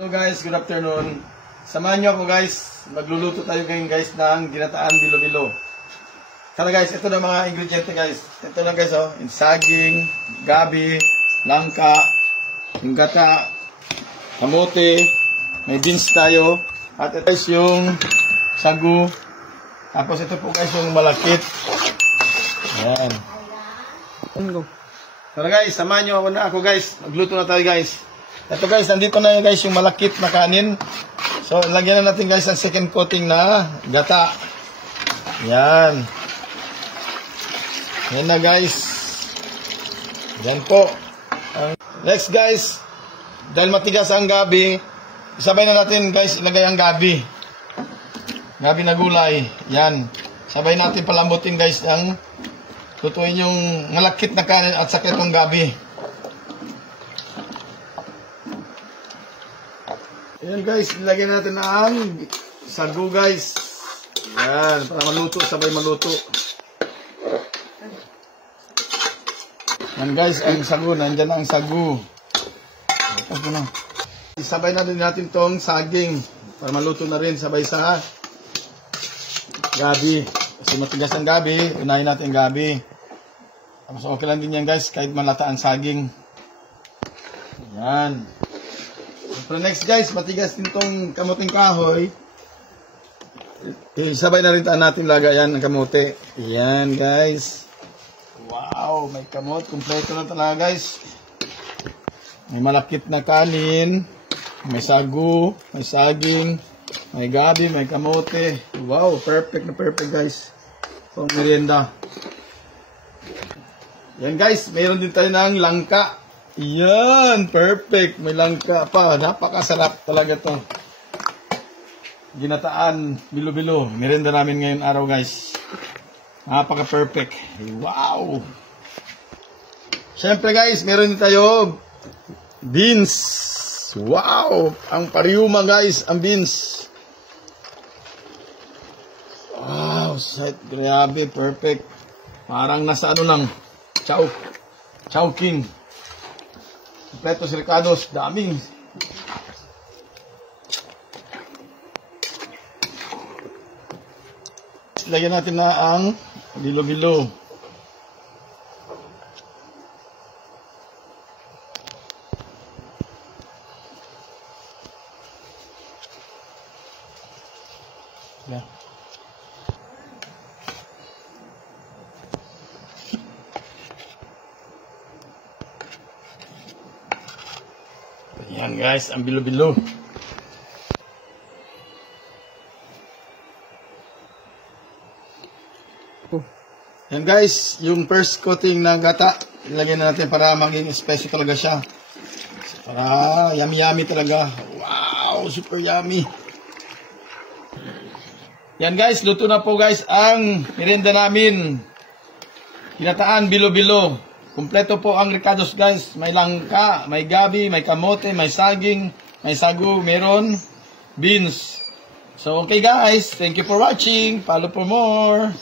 Hello guys, good afternoon. Samahan nyo ako guys. Magluluto tayo ngayon guys ng ginataan bilo-bilo. Tara guys, ito na mga ingrediente guys. Ito na guys oh, saging, gabi, langka, yung gata, kamote, may beans tayo. At ito guys yung sagu. Tapos ito po guys yung malakit. Ayan. Tara guys, samahan nyo ako guys. Magluto na tayo guys. Ito guys, nandito na guys yung malakit na kanin. So, lagyan na natin guys ang second coating na gata. Yan. Yan na guys. Yan po. Next guys, dahil matigas ang gabi, sabay na natin guys ilagay ang gabi. Gabi na gulay. Yan. Sabay natin palambutin guys ang lutuin yung malakit na kanin at saka itong gabi. Ayan guys, ilagyan natin ang sagu guys. Ayan, para maluto, sabay maluto. Ayan guys, ang sagu, nandyan ang sagu. Sabay na din natin tong saging para maluto na rin, sabay sa gabi. Kasi matigas ang gabi, unahin natin ang gabi. Tapos okay lang din yan guys, kahit malata ang saging. Ayan. So next guys, matigas din itong kamuting kahoy. Sabay na rin natin lagayan ng kamote. Ayan guys. Wow, may kamot. Kompleto na talaga guys. May malakit na kanin. May sagu, may saging, may gabi, may kamote. Wow, perfect na perfect guys. Pang merienda. Ayan guys, mayroon din tayo ng langka. Yan, perfect. May langka pa. Napakasarap talaga to. Ginataan, bilo-bilo. Merienda namin ngayon araw guys. Napaka-perfect. Wow! Siyempre guys, meron din tayo beans. Wow! Ang pariuma guys, ang beans. Wow, set. Grabe, perfect. Parang nasa ano lang. Chowking. Kompletos ricados, dami. Lagyan natin na ang bilo-bilo. Yeah. Ayan guys, ang bilo-bilo. Ayan guys, yung first coating na gata, ilagay na natin para maging spicy talaga siya. Para yummy-yummy talaga. Wow, super yummy. Yan guys, luto na po guys ang merienda namin. Ginataan bilo-bilo. Kumpleto po ang ricados guys. May langka, may gabi, may kamote, may saging, may sagu, meron beans. So okay guys, thank you for watching. Follow for more.